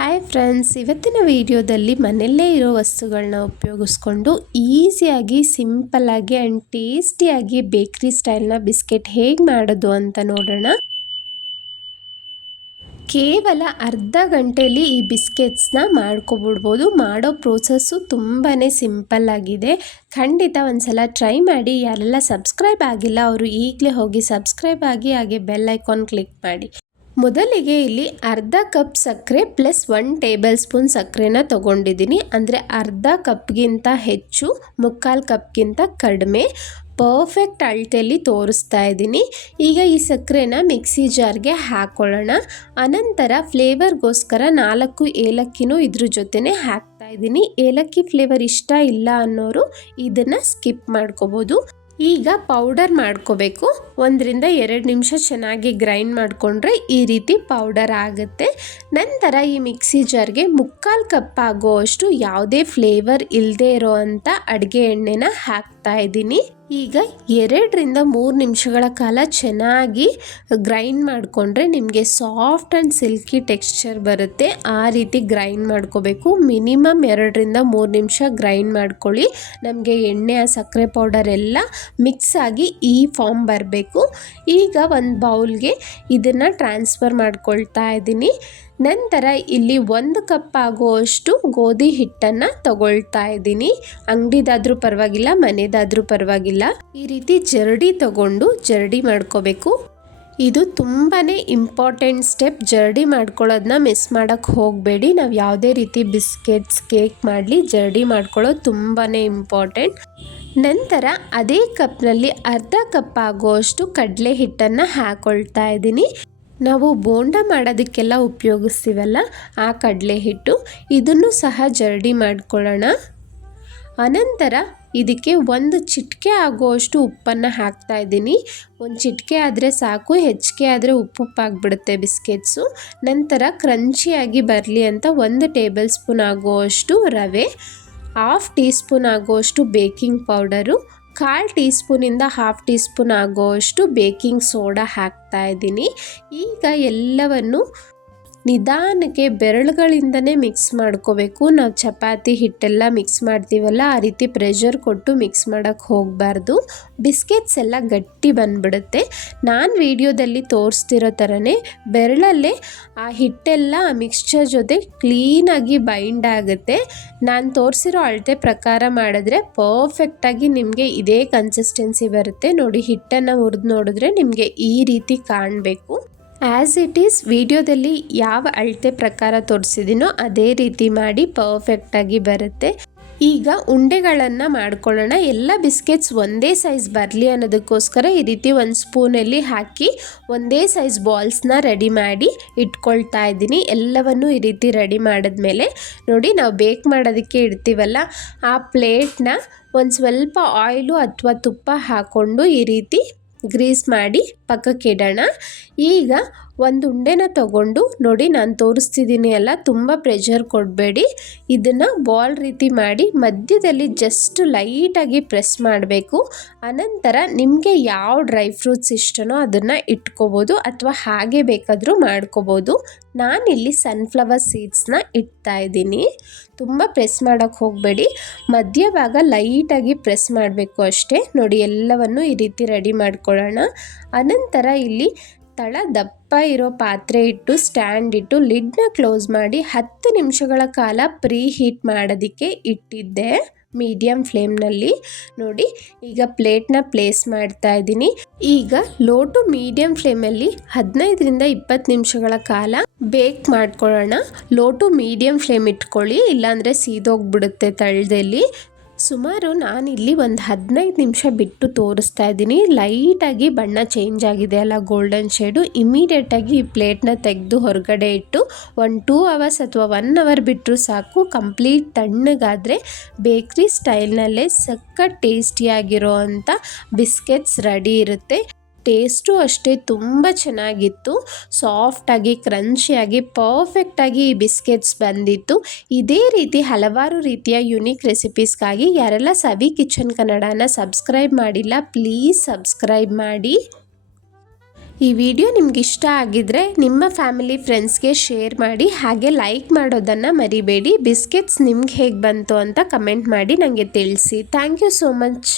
Hi friends, ಇವತ್ತಿನ ವಿಡಿಯೋದಲ್ಲಿ ಮನೆಯಲ್ಲೇ ಇರೋ ವಸ್ತುಗಳನ್ನ ಉಪಯೋಗಿಸ್ಕೊಂಡು ಈಸಿಯಾಗಿ ಸಿಂಪಲ್ಲಾಗಿ ಆ್ಯಂಡ್ ಟೇಸ್ಟಿಯಾಗಿ ಬೇಕ್ರಿ ಸ್ಟೈಲ್ನ ಬಿಸ್ಕೆಟ್ ಹೇಗೆ ಮಾಡೋದು ಅಂತ ನೋಡೋಣ. ಕೇವಲ ಅರ್ಧ ಗಂಟೆಯಲ್ಲಿ ಈ ಬಿಸ್ಕೆಟ್ಸ್ನ ಮಾಡ್ಕೊಬಿಡ್ಬೋದು. ಮಾಡೋ ಪ್ರೋಸೆಸ್ಸು ತುಂಬಾ ಸಿಂಪಲ್ ಆಗಿದೆ. ಖಂಡಿತ ಒಂದ್ಸಲ ಟ್ರೈ ಮಾಡಿ. ಯಾರೆಲ್ಲ ಸಬ್ಸ್ಕ್ರೈಬ್ ಆಗಿಲ್ಲ ಅವರು ಈಗಲೇ ಹೋಗಿ ಸಬ್ಸ್ಕ್ರೈಬ್ ಆಗಿ, ಹಾಗೆ ಬೆಲ್ ಐಕಾನ್ ಕ್ಲಿಕ್ ಮಾಡಿ. ಮೊದಲಿಗೆ ಇಲ್ಲಿ ಅರ್ಧ ಕಪ್ ಸಕ್ಕರೆ ಪ್ಲಸ್ 1 ಟೇಬಲ್ ಸ್ಪೂನ್ ಸಕ್ಕರೆನ ತೊಗೊಂಡಿದ್ದೀನಿ. ಅಂದರೆ ಅರ್ಧ ಕಪ್ಗಿಂತ ಹೆಚ್ಚು, 3/4 ಕಪ್ಗಿಂತ ಕಡಿಮೆ ಪರ್ಫೆಕ್ಟ್ ಅಳತೆಯಲ್ಲಿ ತೋರಿಸ್ತಾ ಇದ್ದೀನಿ. ಈಗ ಈ ಸಕ್ಕರೆನ ಮಿಕ್ಸಿ ಜಾರ್ಗೆ ಹಾಕ್ಕೊಳ್ಳೋಣ. ಅನಂತರ ಫ್ಲೇವರ್ಗೋಸ್ಕರ 4 ಏಲಕ್ಕಿನೂ ಇದ್ರ ಜೊತೆನೇ ಹಾಕ್ತಾ ಇದ್ದೀನಿ. ಏಲಕ್ಕಿ ಫ್ಲೇವರ್ ಇಷ್ಟ ಇಲ್ಲ ಅನ್ನೋರು ಇದನ್ನು ಸ್ಕಿಪ್ ಮಾಡ್ಕೋಬೋದು. ಈಗ ಪೌಡರ್ ಮಾಡ್ಕೋಬೇಕು. 1 ರಿಂದ 2 ನಿಮಿಷ ಚೆನ್ನಾಗಿ ಗ್ರೈಂಡ್ ಮಾಡಿಕೊಂಡ್ರೆ ಈ ರೀತಿ ಪೌಡರ್ ಆಗುತ್ತೆ. ನಂತರ ಈ ಮಿಕ್ಸಿ ಜಾರ್ಗೆ 3/4 ಕಪ್ ಆಗೋವಷ್ಟು ಯಾವುದೇ ಫ್ಲೇವರ್ ಇಲ್ಲದೆ ಇರೋ ಅಂಥ ಅಡುಗೆ ಎಣ್ಣೆನ ಹಾಕ್ತಾ ಇದ್ದೀನಿ. ಈಗ 2 ರಿಂದ 3 ನಿಮಿಷಗಳ ಕಾಲ ಚೆನ್ನಾಗಿ ಗ್ರೈಂಡ್ ಮಾಡಿಕೊಂಡ್ರೆ ನಿಮಗೆ ಸಾಫ್ಟ್ ಆ್ಯಂಡ್ ಸಿಲ್ಕಿ ಟೆಕ್ಸ್ಚರ್ ಬರುತ್ತೆ. ಆ ರೀತಿ ಗ್ರೈಂಡ್ ಮಾಡ್ಕೋಬೇಕು. ಮಿನಿಮಮ್ 2 ರಿಂದ 3 ನಿಮಿಷ ಗ್ರೈಂಡ್ ಮಾಡ್ಕೊಳ್ಳಿ. ನಮಗೆ ಎಣ್ಣೆ ಸಕ್ಕರೆ ಪೌಡರ್ ಎಲ್ಲ ಮಿಕ್ಸ್ ಆಗಿ ಈ ಫಾರ್ಮ್ ಬರಬೇಕು. ಈಗ ಒಂದು ಬೌಲ್ಗೆ ಇದನ್ನು ಟ್ರಾನ್ಸ್ಫರ್ ಮಾಡ್ಕೊಳ್ತಾ ಇದ್ದೀನಿ. ನಂತರ ಇಲ್ಲಿ 1 ಕಪ್ ಆಗುವಷ್ಟು ಗೋಧಿ ಹಿಟ್ಟನ್ನು ತಗೊಳ್ತಾ ಇದ್ದೀನಿ. ಅಂಗಡಿದಾದ್ರೂ ಪರವಾಗಿಲ್ಲ, ಮನೆದಾದ್ರೂ ಪರವಾಗಿಲ್ಲ. ಈ ರೀತಿ ಜರಡಿ ತಗೊಂಡು ಜರಡಿ ಮಾಡ್ಕೋಬೇಕು. ಇದು ತುಂಬಾ ಇಂಪಾರ್ಟೆಂಟ್ ಸ್ಟೆಪ್. ಜರಡಿ ಮಾಡ್ಕೊಳ್ಳೋದನ್ನ ಮಿಸ್ ಮಾಡೋಕ್ಕೆ ಹೋಗಬೇಡಿ. ನಾವು ಯಾವುದೇ ರೀತಿ ಬಿಸ್ಕೆಟ್ಸ್, ಕೇಕ್ ಮಾಡಲಿ ಜರಡಿ ಮಾಡ್ಕೊಳ್ಳೋದು ತುಂಬಾ ಇಂಪಾರ್ಟೆಂಟ್. ನಂತರ ಅದೇ ಕಪ್ನಲ್ಲಿ ಅರ್ಧ ಕಪ್ ಆಗುವಷ್ಟು ಕಡಲೆ ಹಿಟ್ಟನ್ನು ಹಾಕ್ಕೊಳ್ತಾ ಇದ್ದೀನಿ. ನಾವು ಬೋಂಡ ಮಾಡೋದಕ್ಕೆಲ್ಲ ಉಪಯೋಗಿಸ್ತೀವಲ್ಲ ಆ ಕಡಲೆ ಹಿಟ್ಟು, ಇದನ್ನು ಸಹ ಜರಡಿ ಮಾಡ್ಕೊಳ್ಳೋಣ. ಅನಂತರ ಇದಕ್ಕೆ 1 ಚಿಟಿಕೆ ಆಗುವಷ್ಟು ಉಪ್ಪನ್ನು ಹಾಕ್ತಾ ಇದ್ದೀನಿ. 1 ಚಿಟಿಕೆ ಆದರೆ ಸಾಕು, ಹೆಚ್ಚಿಗೆ ಆದರೆ ಉಪ್ಪುಪ್ಪಾಗಿಬಿಡುತ್ತೆ ಬಿಸ್ಕೆಟ್ಸು. ನಂತರ ಕ್ರಂಚಿಯಾಗಿ ಬರಲಿ ಅಂತ 1 ಟೇಬಲ್ ಸ್ಪೂನ್ ಆಗುವಷ್ಟು ರವೆ, 1/2 ಟೀ ಸ್ಪೂನ್ ಆಗುವಷ್ಟು ಬೇಕಿಂಗ್ ಪೌಡರು, 1/4 ಟೀ ಸ್ಪೂನಿಂದ 1/2 ಟೀ ಸ್ಪೂನ್ ಆಗುವಷ್ಟು ಬೇಕಿಂಗ್ ಸೋಡಾ ಹಾಕ್ತಾ ಇದ್ದೀನಿ. ಈಗ ಎಲ್ಲವನ್ನು ನಿಧಾನಕ್ಕೆ ಬೆರಳುಗಳಿಂದನೇ ಮಿಕ್ಸ್ ಮಾಡ್ಕೋಬೇಕು. ನಾವು ಚಪಾತಿ ಹಿಟ್ಟೆಲ್ಲ ಮಿಕ್ಸ್ ಮಾಡ್ತೀವಲ್ಲ ಆ ರೀತಿ ಪ್ರೆಷರ್ ಕೊಟ್ಟು ಮಿಕ್ಸ್ ಮಾಡೋಕ್ಕೆ ಹೋಗಬಾರ್ದು. ಬಿಸ್ಕೆಟ್ಸ್ ಎಲ್ಲ ಗಟ್ಟಿ ಬಂದುಬಿಡುತ್ತೆ. ನಾನು ವಿಡಿಯೋದಲ್ಲಿ ತೋರಿಸ್ತಿರೋ ಥರನೇ ಬೆರಳಲ್ಲೇ ಆ ಹಿಟ್ಟೆಲ್ಲ ಮಿಕ್ಸ್ಚರ್ ಜೊತೆ ಕ್ಲೀನಾಗಿ ಬೈಂಡ್ ಆಗುತ್ತೆ. ನಾನು ತೋರಿಸಿರೋ ಅಳತೆ ಪ್ರಕಾರ ಮಾಡಿದ್ರೆ ಪರ್ಫೆಕ್ಟಾಗಿ ನಿಮಗೆ ಇದೇ ಕನ್ಸಿಸ್ಟೆನ್ಸಿ ಬರುತ್ತೆ. ನೋಡಿ, ಹಿಟ್ಟನ್ನು ಹುರಿದು ನೋಡಿದ್ರೆ ನಿಮಗೆ ಈ ರೀತಿ ಕಾಣಬೇಕು. ಆ್ಯಸ್ ಇಟ್ ಈಸ್ ವಿಡಿಯೋದಲ್ಲಿ ಯಾವ ಅಳತೆ ಪ್ರಕಾರ ತೋರಿಸಿದ್ದೀನೋ ಅದೇ ರೀತಿ ಮಾಡಿ ಪರ್ಫೆಕ್ಟಾಗಿ ಬರುತ್ತೆ. ಈಗ ಉಂಡೆಗಳನ್ನು ಮಾಡ್ಕೊಳ್ಳೋಣ. ಎಲ್ಲ ಬಿಸ್ಕೆಟ್ಸ್ ಒಂದೇ ಸೈಜ್ ಬರಲಿ ಅನ್ನೋದಕ್ಕೋಸ್ಕರ ಈ ರೀತಿ 1 ಸ್ಪೂನಲ್ಲಿ ಹಾಕಿ ಒಂದೇ ಸೈಜ್ ಬಾಲ್ಸ್ನ ರೆಡಿ ಮಾಡಿ ಇಟ್ಕೊಳ್ತಾ ಇದ್ದೀನಿ. ಎಲ್ಲವನ್ನು ಈ ರೀತಿ ರೆಡಿ ಮಾಡಿದ್ಮೇಲೆ ನೋಡಿ, ನಾವು ಬೇಕ್ ಮಾಡೋದಕ್ಕೆ ಇಡ್ತೀವಲ್ಲ ಆ ಪ್ಲೇಟ್ನ ಒಂದು ಸ್ವಲ್ಪ ಆಯಿಲು ಅಥವಾ ತುಪ್ಪ ಹಾಕ್ಕೊಂಡು ಈ ರೀತಿ ಗ್ರೀಸ್ ಮಾಡಿ ಪಕ್ಕಕ್ಕೆ ಇಡೋಣ. ಈಗ 1 ಉಂಡೆನ ತಗೊಂಡು ನೋಡಿ, ನಾನು ತೋರಿಸ್ತಿದ್ದೀನಿ ಅಲ್ಲ, ತುಂಬ ಪ್ರೆಷರ್ ಕೊಡಬೇಡಿ. ಇದನ್ನು ಬಾಲ್ ರೀತಿ ಮಾಡಿ ಮಧ್ಯದಲ್ಲಿ ಜಸ್ಟ್ ಲೈಟಾಗಿ ಪ್ರೆಸ್ ಮಾಡಬೇಕು. ಅನಂತರ ನಿಮಗೆ ಯಾವ ಡ್ರೈ ಫ್ರೂಟ್ಸ್ ಇಷ್ಟನೋ ಅದನ್ನು ಇಟ್ಕೋಬೋದು ಅಥವಾ ಹಾಗೆ ಬೇಕಾದರೂ ಮಾಡ್ಕೋಬೋದು. ನಾನಿಲ್ಲಿ ಸನ್ಫ್ಲವರ್ ಸೀಡ್ಸ್ನ ಇಡ್ತಾ ಇದ್ದೀನಿ. ತುಂಬ ಪ್ರೆಸ್ ಮಾಡೋಕ್ಕೆ ಹೋಗಬೇಡಿ, ಮಧ್ಯಭಾಗ ಲೈಟಾಗಿ ಪ್ರೆಸ್ ಮಾಡಬೇಕು ಅಷ್ಟೇ. ನೋಡಿ, ಎಲ್ಲವನ್ನು ಈ ರೀತಿ ರೆಡಿ ಮಾಡ್ಕೊಳ್ಳೋಣ. ಅನಂತರ ಇಲ್ಲಿ ತಳ ದಪ್ಪ ಇರೋ ಪಾತ್ರೆ ಇಟ್ಟು ಸ್ಟ್ಯಾಂಡ್ ಇಟ್ಟು ಲಿಡ್ನ ಕ್ಲೋಸ್ ಮಾಡಿ 10 ನಿಮಿಷಗಳ ಕಾಲ ಪ್ರೀ ಹೀಟ್ ಮಾಡೋದಕ್ಕೆ ಇಟ್ಟಿದ್ದೆ ಮೀಡಿಯಮ್ ಫ್ಲೇಮ್ನಲ್ಲಿ. ನೋಡಿ, ಈಗ ಪ್ಲೇಟ್ನ ಪ್ಲೇಸ್ ಮಾಡ್ತಾ ಇದ್ದೀನಿ. ಈಗ ಲೋ ಟು ಮೀಡಿಯಮ್ ಫ್ಲೇಮಲ್ಲಿ 15 ರಿಂದ 20 ನಿಮಿಷಗಳ ಕಾಲ ಬೇಕ್ ಮಾಡ್ಕೊಳ್ಳೋಣ. ಲೋ ಟು ಮೀಡಿಯಮ್ ಫ್ಲೇಮ್ ಇಟ್ಕೊಳ್ಳಿ, ಇಲ್ಲಾಂದರೆ ಸೀದೋಗ್ಬಿಡುತ್ತೆ ತಳದಲ್ಲಿ. ಸುಮಾರು ನಾನಿಲ್ಲಿ ಒಂದು 15 ನಿಮಿಷ ಬಿಟ್ಟು ತೋರಿಸ್ತಾ ಇದ್ದೀನಿ. ಲೈಟಾಗಿ ಬಣ್ಣ ಚೇಂಜ್ ಆಗಿದೆ ಅಲ್ಲ, ಗೋಲ್ಡನ್ ಶೇಡು. ಇಮಿಡಿಯೇಟಾಗಿ ಈ ಪ್ಲೇಟ್ನ ತೆಗೆದು ಹೊರಗಡೆ ಇಟ್ಟು 2 ಅವರ್ಸ್ ಅಥವಾ 1 ಅವರ್ ಬಿಟ್ಟರು ಸಾಕು. ಕಂಪ್ಲೀಟ್ ತಣ್ಣಗಾದರೆ ಬೇಕ್ರಿ ಸ್ಟೈಲ್ನಲ್ಲೇ ಸಖತ್ ಟೇಸ್ಟಿಯಾಗಿರೋ ಅಂಥ ಬಿಸ್ಕೆಟ್ಸ್ ರೆಡಿ ಇರುತ್ತೆ. ಟೇಸ್ಟು ಅಷ್ಟೇ ತುಂಬ ಚೆನ್ನಾಗಿತ್ತು. ಸಾಫ್ಟಾಗಿ ಕ್ರಂಚಿಯಾಗಿ ಪರ್ಫೆಕ್ಟಾಗಿ ಈ ಬಿಸ್ಕೆಟ್ಸ್ ಬಂದಿತ್ತು. ಇದೇ ರೀತಿ ಹಲವಾರು ರೀತಿಯ ಯುನೀಕ್ ರೆಸಿಪೀಸ್ಗಾಗಿ ಯಾರೆಲ್ಲ ಸವಿ ಕಿಚನ್ ಕನ್ನಡನ ಸಬ್ಸ್ಕ್ರೈಬ್ ಮಾಡಿಲ್ಲ ಪ್ಲೀಸ್ ಸಬ್ಸ್ಕ್ರೈಬ್ ಮಾಡಿ. ಈ ವಿಡಿಯೋ ನಿಮ್ಗೆ ಇಷ್ಟ ಆಗಿದ್ರೆ ನಿಮ್ಮ ಫ್ಯಾಮಿಲಿ ಫ್ರೆಂಡ್ಸ್ಗೆ ಶೇರ್ ಮಾಡಿ, ಹಾಗೆ ಲೈಕ್ ಮಾಡೋದನ್ನು ಮರಿಬೇಡಿ. ಬಿಸ್ಕೆಟ್ಸ್ ನಿಮ್ಗೆ ಹೇಗೆ ಬಂತು ಅಂತ ಕಮೆಂಟ್ ಮಾಡಿ ನನಗೆ ತಿಳಿಸಿ. Thank you so much.